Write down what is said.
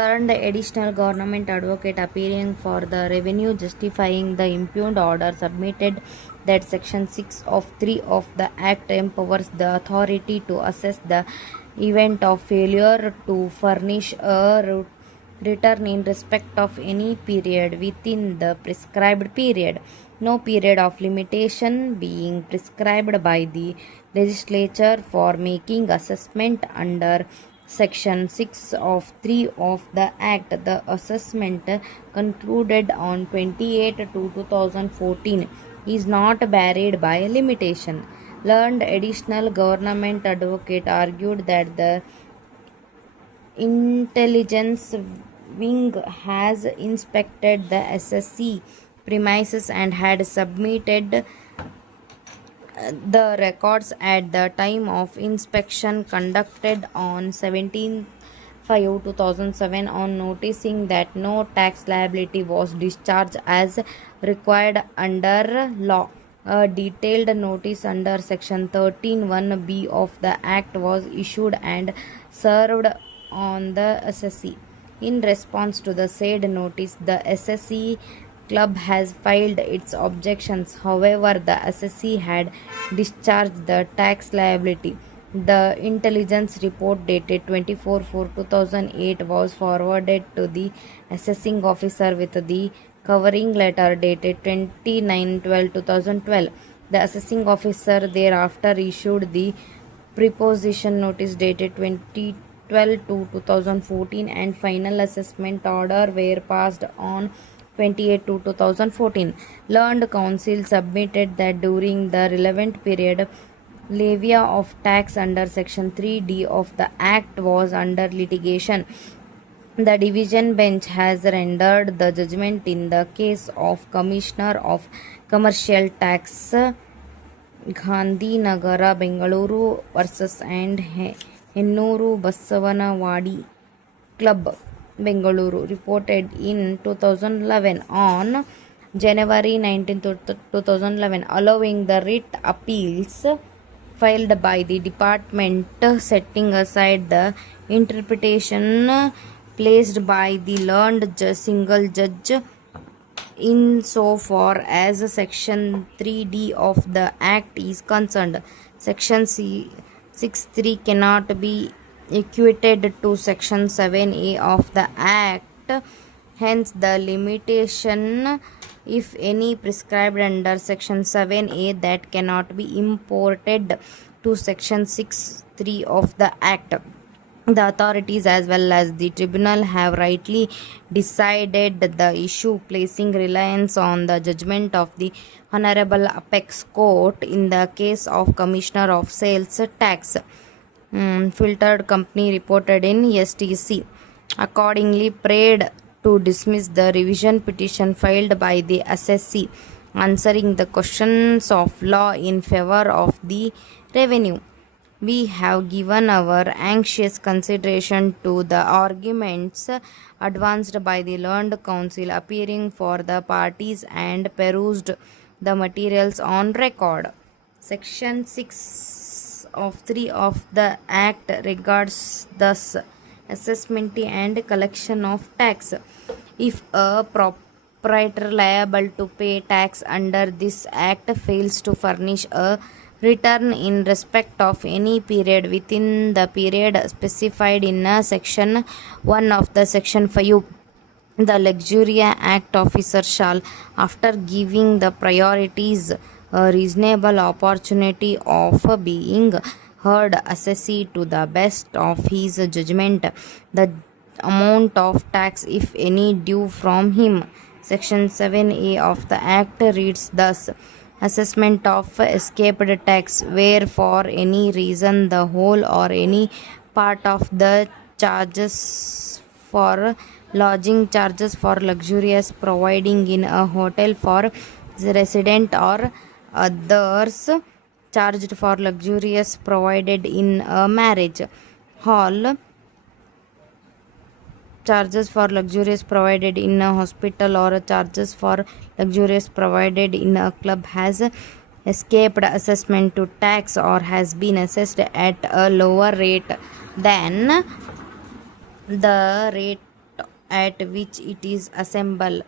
Earned additional government advocate appearing for the revenue justifying the impugned order submitted that section 6 of 3 of the act empowers the authority to assess the event of failure to furnish a return in respect of any period within the prescribed period, no period of limitation being prescribed by the legislature for making assessment under Section 6 of 3 of the Act. The assessment concluded on 28 to 2014 is not varied by limitation. Learned additional government advocate argued that the intelligence wing has inspected the SSC premises and had submitted the records at the time of inspection conducted on 17/5/2007 on noticing that no tax liability was discharged as required under law. A detailed notice under section 13(1)(b) of the act was issued and served on the SSC. In response to the said notice, the SSC club has filed its objections. However, the SSC had discharged the tax liability. The intelligence report dated 24/4/2008 was forwarded to the assessing officer with the covering letter dated 29/12/2012. The assessing officer thereafter issued the preposition notice dated 2012 to 2014 and final assessment order were passed on 28 to 2014. Learned counsel submitted that during the relevant period, levy of tax under Section 3D of the Act was under litigation. The division bench has rendered the judgment in the case of Commissioner of Commercial Tax Gandhinagara Bengaluru versus and Hennuru Basavanawadi Club Bengaluru, reported in 2011 on January 19, 2011, allowing the writ appeals filed by the department, setting aside the interpretation placed by the learned single judge insofar as Section 3D of the Act is concerned. Section 6(3) cannot be equated to Section 7A of the Act. Hence, the limitation, if any, prescribed under Section 7A that cannot be imported to Section 6(3) of the Act. The authorities as well as the tribunal have rightly decided the issue, placing reliance on the judgment of the Honorable Apex Court in the case of Commissioner of Sales Tax. Filtered Company reported in STC. Accordingly, prayed to dismiss the revision petition filed by the SSC, answering the questions of law in favor of the revenue. We have given our anxious consideration to the arguments advanced by the learned counsel appearing for the parties and perused the materials on record. Section 6 of 3 of the Act regards thus assessment and collection of tax. If a proprietor liable to pay tax under this Act fails to furnish a return in respect of any period within the period specified in Section 1 of the Section 5, the Luxuria Act officer shall, after giving the priorities a reasonable opportunity of being heard, assess to the best of his judgment the amount of tax, if any, due from him. Section 7A of the Act reads thus: assessment of escaped tax, where for any reason the whole or any part of the charges for lodging, charges for luxurious providing in a hotel for resident or others, charged for luxurious provided in a marriage hall, charges for luxurious provided in a hospital, or charges for luxurious provided in a club has escaped assessment to tax or has been assessed at a lower rate than the rate at which it is assembled.